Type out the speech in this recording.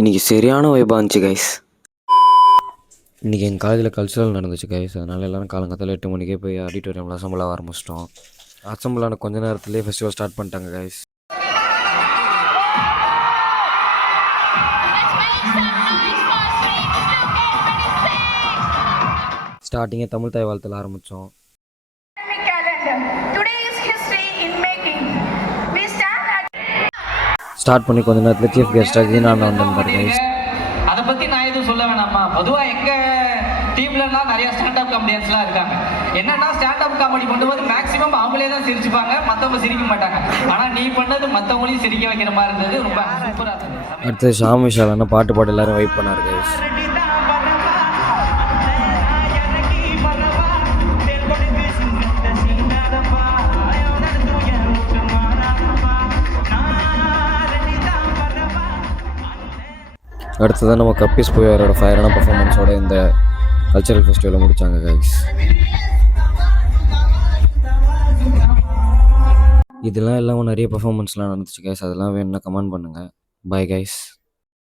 இன்றைக்கி சரியான வைபாக இருந்துச்சு கைஸ். இன்றைக்கி எங்கள் காலேஜில் கல்ச்சுரல் நடந்துச்சு கைஸ். அதனால் எல்லோரும் காலங்காத்தால 8 மணிக்கே போய் ஆடிட்டோரியமில் அசம்பிள் ஆக ஆரம்பிச்சிட்டோம். அசம்பிள் ஆன கொஞ்ச நேரத்துலேயே ஃபெஸ்டிவல் ஸ்டார்ட் பண்ணிட்டாங்க கைஸ். ஸ்டார்டிங்கே தமிழ் தாய் வாழ்த்தில் ஆரம்பித்தோம். ஸ்டார்ட் பண்ணி கொஞ்ச நேரத்தில் சீஃப் கெஸ்ட்டாக நான் வந்திருந்தார் கைஸ். அதை பற்றி நான் எதுவும் சொல்ல வேணாமா. பொதுவாக எங்கள் டீம்லலாம் நிறையா ஸ்டாண்டப் காமெடியன்ஸ்லாம் இருக்காங்க. என்னன்னா ஸ்டாண்டப் காமெடி பண்ணும்போது மேக்ஸிமம் அவங்களே தான் சிரிச்சுப்பாங்க, மற்றவங்க சிரிக்க மாட்டாங்க. ஆனால் நீ பண்ணது மற்றவங்களையும் சிரிக்க வைக்கிற மாதிரி இருந்தது, ரொம்ப சூப்பராக இருந்தது. அடுத்து ஷாம் விஷாலான பாட்டு பாட்டு எல்லாரும் வெயிட் பண்ணார் கைஸ். அடுத்ததான் நம்ம கப்பீஸ் புயலோட ஃபயரான பர்ஃபார்மன்ஸோட இந்த கல்ச்சரல் ஃபெஸ்டிவலை முடித்தாங்க கைஸ். இதெல்லாம் நிறைய பர்ஃபார்மன்ஸ்லாம் நடந்துச்சு கைஸ். அதெல்லாம் வேணும்னா கமெண்ட் பண்ணுங்கள். Bye guys.